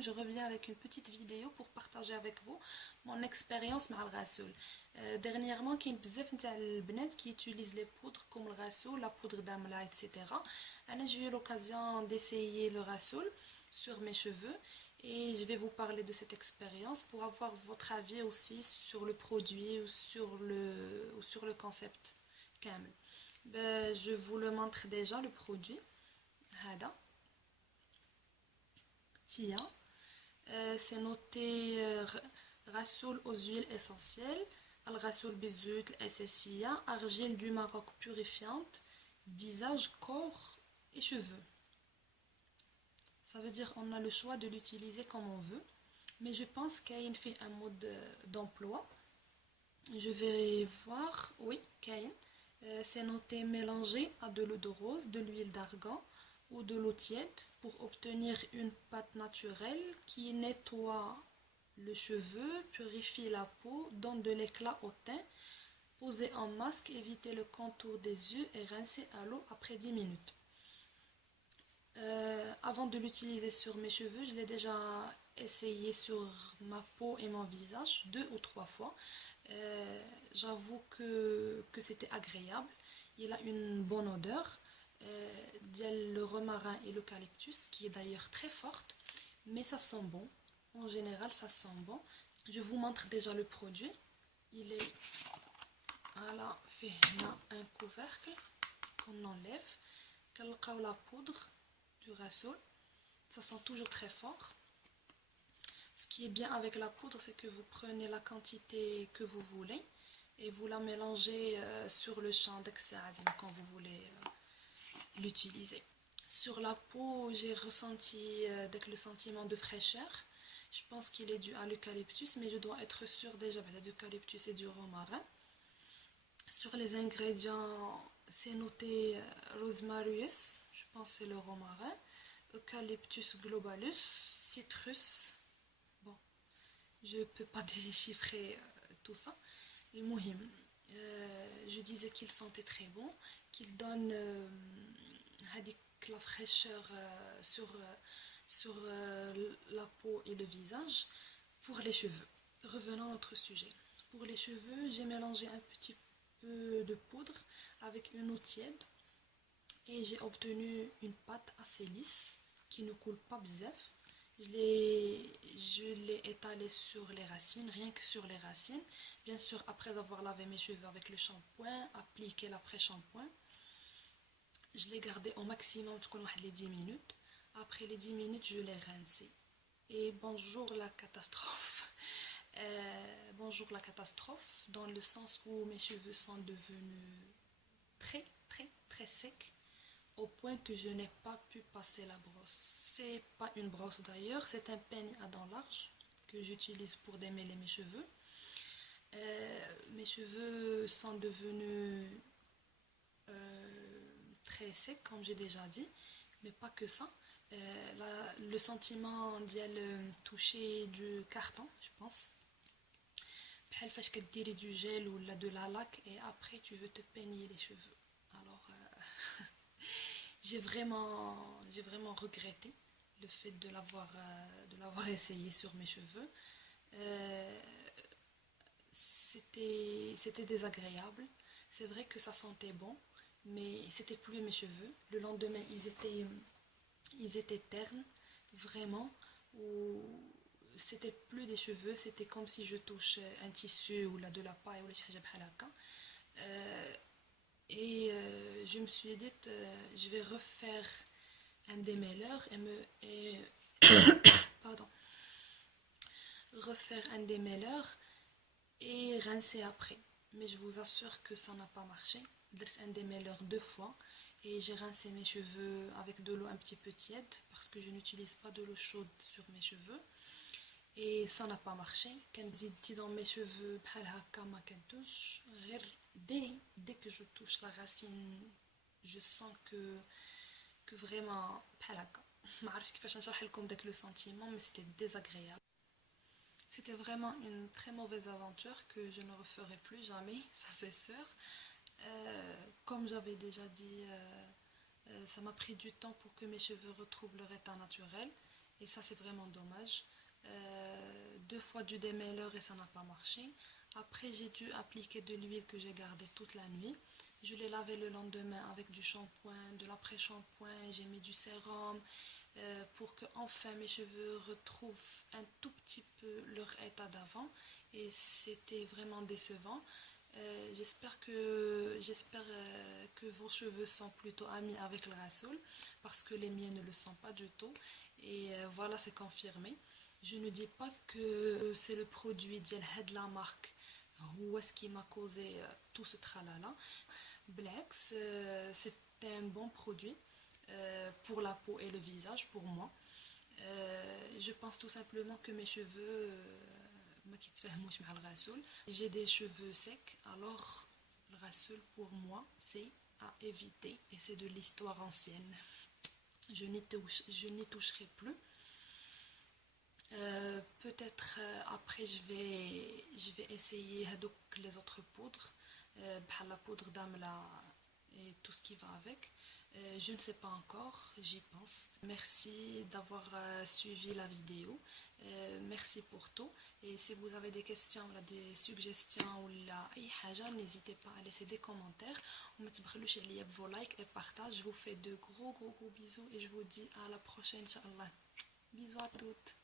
alaikum, je reviens avec une petite vidéo pour partager avec vous mon expérience مع الغسول. Dernièrement, كاين بزاف نتاع البنات qui utilisent les poudres comme le rassoul, la poudre d'amla, etc. J'ai eu l'occasion d'essayer le rassoul sur mes cheveux et je vais vous parler de cette expérience pour avoir votre avis aussi sur le produit ou sur le concept كامل. Je vous le montre déjà le produit. هذا Tia. C'est noté rassoul aux huiles essentielles, al-rassoul bizout SSIA, argile du Maroc purifiante, visage, corps et cheveux. Ça veut dire on a le choix de l'utiliser comme on veut, mais je pense qu'il fait un mode d'emploi. Je vais voir, oui, Kain. C'est noté mélanger à de l'eau de rose, de l'huile d'argan ou de l'eau tiède pour obtenir une pâte naturelle qui nettoie le cheveu, purifie la peau, donne de l'éclat au teint. Poser en masque, éviter le contour des yeux et rincer à l'eau après 10 minutes. Avant de l'utiliser sur mes cheveux, je l'ai déjà essayé sur ma peau et mon visage 2 ou 3 fois. J'avoue que c'était agréable. Il a une bonne odeur. Le romarin et l'eucalyptus qui est d'ailleurs très forte, mais ça sent bon. En général, ça sent bon. Je vous montre déjà le produit. Il est fait un couvercle qu'on enlève. La poudre du rassoul, ça sent toujours très fort. Ce qui est bien avec la poudre, c'est que vous prenez la quantité que vous voulez et vous la mélangez sur le champ dès que quand vous voulez l'utiliser. Sur la peau, j'ai ressenti le sentiment de fraîcheur. Je pense qu'il est dû à l'eucalyptus, mais je dois être sûre déjà de l'eucalyptus et du romarin. Sur les ingrédients, c'est noté Rosmarinus, je pense que c'est le romarin, Eucalyptus globalus, citrus. Bon, je ne peux pas déchiffrer tout ça. Le muhim, je disais qu'il sentait très bon, qu'il donne la fraîcheur sur la peau et le visage. Pour les cheveux, revenons à notre sujet. Pour les cheveux, j'ai mélangé un petit peu de poudre avec une eau tiède et j'ai obtenu une pâte assez lisse qui ne coule pas bzef. Je l'ai étalée sur les racines, rien que sur les racines. Bien sûr, après avoir lavé mes cheveux avec le shampoing, appliqué l'après-shampoing, je l'ai gardé au maximum les 10 minutes. Après les 10 minutes, je l'ai rincé. Et bonjour la catastrophe. Bonjour la catastrophe, dans le sens où mes cheveux sont devenus très très très secs au point que je n'ai pas pu passer la brosse. C'est pas une brosse d'ailleurs, c'est un peigne à dents larges que j'utilise pour démêler mes cheveux. Mes cheveux sont devenus très secs comme j'ai déjà dit, mais pas que ça. Le sentiment d'y toucher du carton, je pense. بحال فاش كديري du gel ou de la laque et après tu veux te peigner les cheveux. Alors j'ai vraiment regretté le fait de l'avoir essayé sur mes cheveux. C'était désagréable. C'est vrai que ça sentait bon, mais c'était plus mes cheveux. Le lendemain, ils étaient ternes, vraiment. C'était plus des cheveux, c'était comme si je touche un tissu ou de la paille ou les choses comme je me suis dit je vais refaire un démêleur pardon, refaire un démêleur et rincer après. Mais je vous assure que ça n'a pas marché. J'ai fait un démêleur 2 fois et j'ai rincé mes cheveux avec de l'eau un petit peu tiède parce que je n'utilise pas de l'eau chaude sur mes cheveux. Et ça n'a pas marché. Quand j'ai dans mes cheveux, dès que je touche la racine, je sens que vraiment, je ne sais pas comment expliquer le sentiment, mais c'était désagréable. C'était vraiment une très mauvaise aventure que je ne referai plus jamais, ça c'est sûr. Comme j'avais déjà dit, ça m'a pris du temps pour que mes cheveux retrouvent leur état naturel. et ça c'est vraiment dommage. 2 fois du démêleur et ça n'a pas marché. Après j'ai dû appliquer de l'huile que j'ai gardée toute la nuit. Je l'ai lavé le lendemain avec du shampoing, de l'après-shampoing, j'ai mis du sérum pour que enfin mes cheveux retrouvent un tout petit peu leur état d'avant, et c'était vraiment décevant. J'espère que vos cheveux sont plutôt amis avec le rassoul, parce que les miens ne le sont pas du tout, et voilà, c'est confirmé. Je ne dis pas que c'est le produit de la marque ou est-ce qui m'a causé tout ce tralala. Blex, c'est un bon produit pour la peau et le visage pour moi. Je pense tout simplement que mes cheveux ما كيتفاهموش مع الغسول. J'ai des cheveux secs, alors le rassoul pour moi c'est à éviter, et c'est de l'histoire ancienne. Je n'y toucherai plus. Peut-être après je vais essayer les autres poudres, la poudre d'amla et tout ce qui va avec. Je ne sais pas encore, j'y pense. Merci d'avoir suivi la vidéo. Merci pour tout. Et si vous avez des questions, ou des suggestions, ou n'hésitez pas à laisser des commentaires. Vos likes et partages. Je vous fais de gros bisous et je vous dis à la prochaine, Inch'Allah. Bisous à toutes.